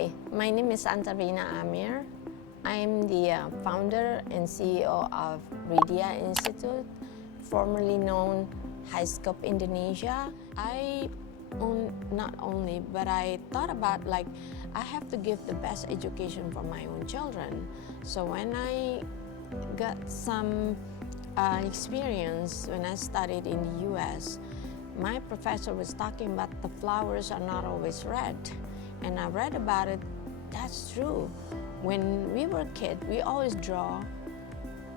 Hi, my name is Antarina Amir. I'm the founder and CEO of Rydia Institute, formerly known HighScope Indonesia. But I thought about I have to give the best education for my own children. So when I got some experience when I studied in the US, my professor was talking about the flowers are not always red. And I read about it. That's true. When we were kids, we always draw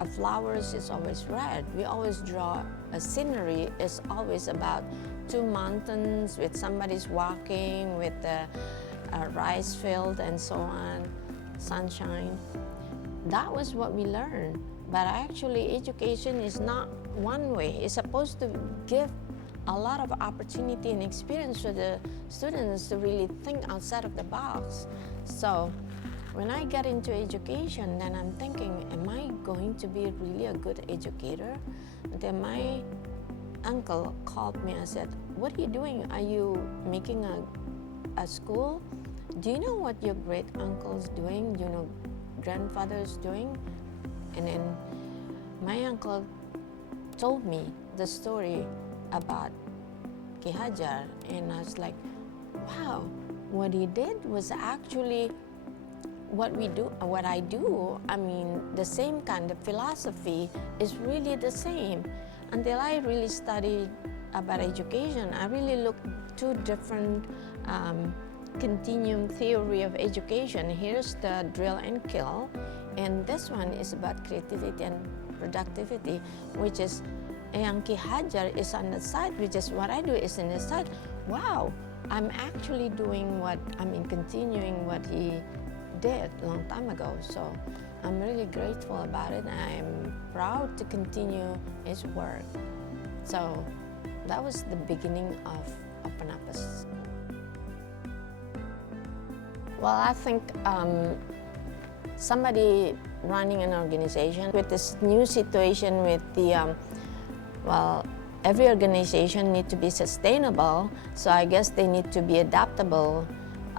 a flowers is always red. We always draw a scenery is always about two mountains with somebody's walking with a rice field and so on, sunshine. That was what we learned. But actually, education is not one way. It's supposed to give a lot of opportunity and experience for the students to really think outside of the box. So when I get into education, then I'm thinking, am I going to be really a good educator? Then my uncle called me and said, what are you doing? Are you making a school? Do you know what your great uncle's doing? Do you know grandfather's doing? And then my uncle told me the story about Ki Hajar, and I was like, wow, what he did was actually what I do. I mean, the same kind of philosophy is really the same. Until I really studied about education, I really looked two different continuum theory of education. Here's the drill and kill, and this one is about creativity and productivity, which is yang Ki Hajar is on the side, which is what I do is on the side. Wow, I'm actually doing continuing what he did a long time ago. So I'm really grateful about it. I'm proud to continue his work. So that was the beginning of Open Up a School. Well, I think somebody running an organization with this new situation with the every organization needs to be sustainable, so I guess they need to be adaptable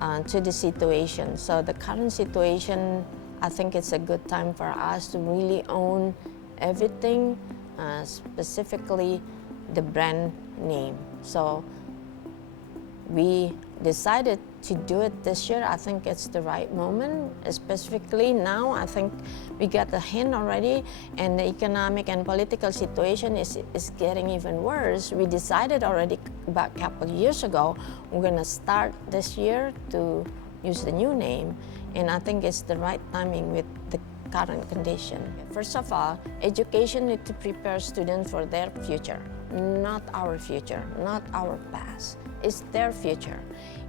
to the situation. So the current situation, I think it's a good time for us to really own everything, specifically the brand name. So we decided to do it this year. I think it's the right moment, specifically now. I think we got the hint already, and the economic and political situation is getting even worse. We decided already about a couple of years ago, we're gonna start this year to use the new name, and I think it's the right timing with the current condition. First of all, education needs to prepare students for their future, not our future, not our past. It's their future.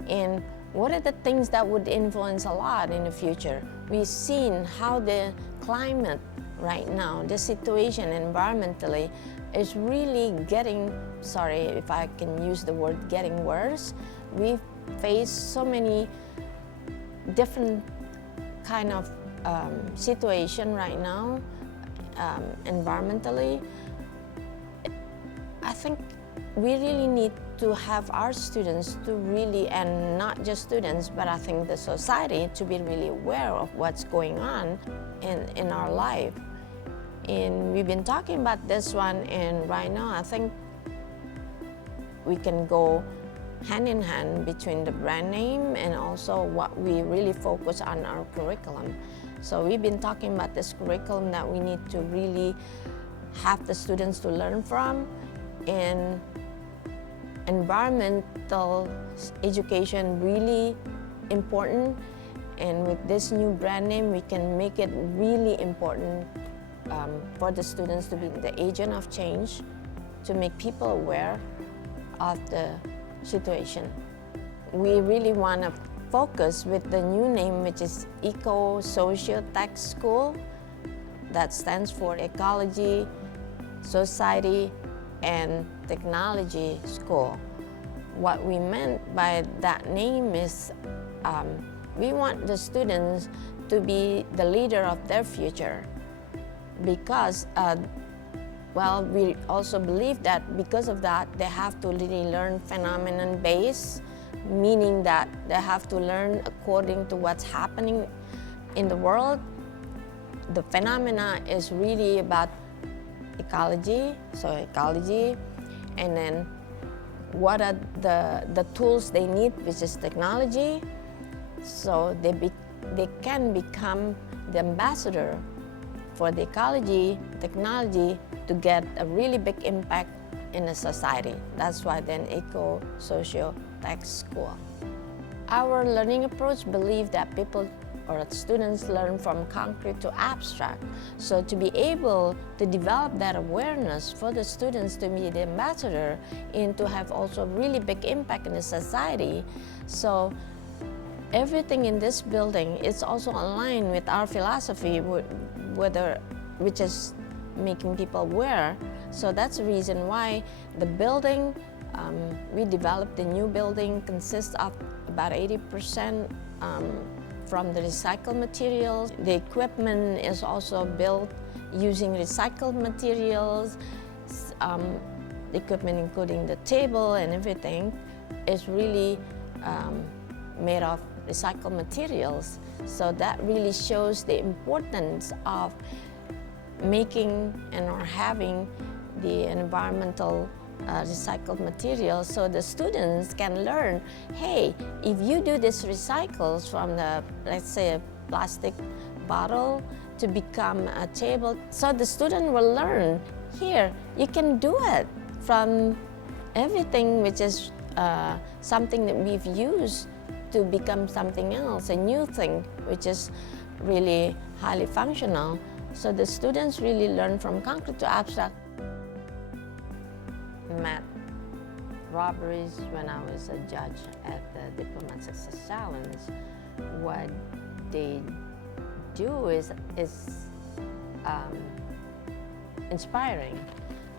And what are the things that would influence a lot in the future? We've seen how the climate right now, the situation environmentally, is really getting, sorry if I can use the word getting worse. We face so many different kind of situation right now, environmentally. I think we really need to have our students to really, and not just students, but I think the society to be really aware of what's going on in our life. And we've been talking about this one, and right now I think we can go hand in hand between the brand name and also what we really focus on our curriculum. So we've been talking about this curriculum that we need to really have the students to learn from, and environmental education really important, and with this new brand name we can make it really important for the students to be the agent of change, to make people aware of the situation. We really want to focus with the new name, which is Eco-Socio-Tech School. That stands for Ecology, Society, and Technology School. What we meant by that name is we want the students to be the leader of their future, because we also believe that because of that they have to really learn phenomenon-based, meaning that they have to learn according to what's happening in the world. The phenomena is really about ecology, and then what are the tools they need, which is technology, so they can become the ambassador for the ecology, technology, to get a really big impact in the society. That's why then Eco-Socio-Tech School. Our learning approach believes that people or students learn from concrete to abstract. So to be able to develop that awareness for the students to be the ambassador and to have also really big impact in the society. So everything in this building is also aligned with our philosophy, which is making people aware. So that's the reason why the building, we developed the new building, consists of about 80% from the recycled materials. The equipment is also built using recycled materials. The equipment, including the table and everything, is really made of recycled materials. So that really shows the importance of making or having the environmental recycled materials, so the students can learn, hey, if you do this recycles from the, let's say, a plastic bottle to become a table, so the student will learn, here, you can do it from everything which is something that we've used to become something else, a new thing, which is really highly functional. So the students really learn from concrete to abstract. Met Robries when I was a judge at the Diplomat Success Challenge. What they do is inspiring.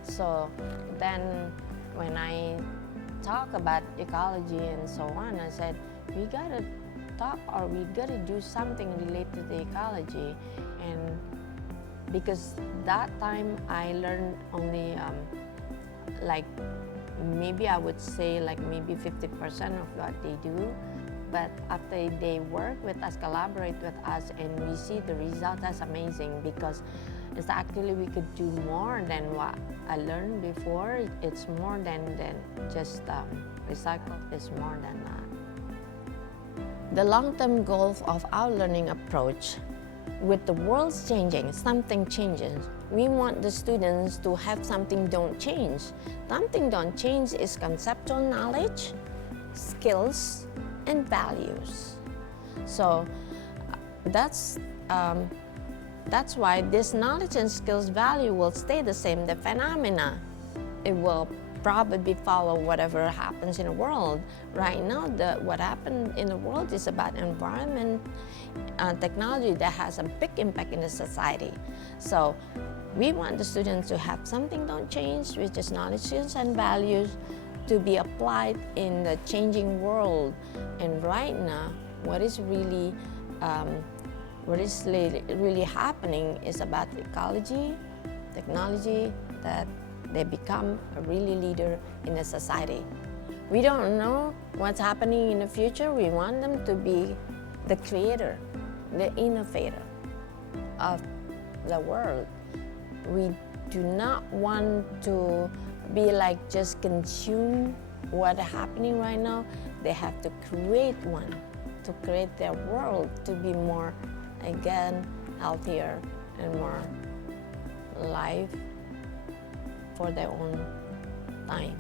So then when I talk about ecology and so on, I said, we gotta talk, or we gotta do something related to ecology. And because that time I learned only like maybe I would say like maybe 50% of what they do, but after they work with us, collaborate with us, and we see the result, that's amazing, because it's actually we could do more than what I learned before. It's more than just recycle, it's more than that. The long-term goal of our learning approach, with the world changing, something changes. We want the students to have something don't change. Something don't change is conceptual knowledge, skills, and values. So that's why this knowledge and skills value will stay the same. The phenomena, it will probably follow whatever happens in the world. Right now, what happened in the world is about environment, technology that has a big impact in the society. So we want the students to have something don't change, which is knowledge, skills, and values, to be applied in the changing world. And right now, what is really happening is about ecology, technology, that they become a really leader in the society. We don't know what's happening in the future. We want them to be the creator, the innovator of the world. We do not want to be like just consume what's happening right now. They have to create one, to create their world to be more, again, healthier and more life for their own time.